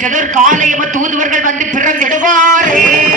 செதற்காலயம தூதுவர்கள் வந்து பிறந்திடுவாரே.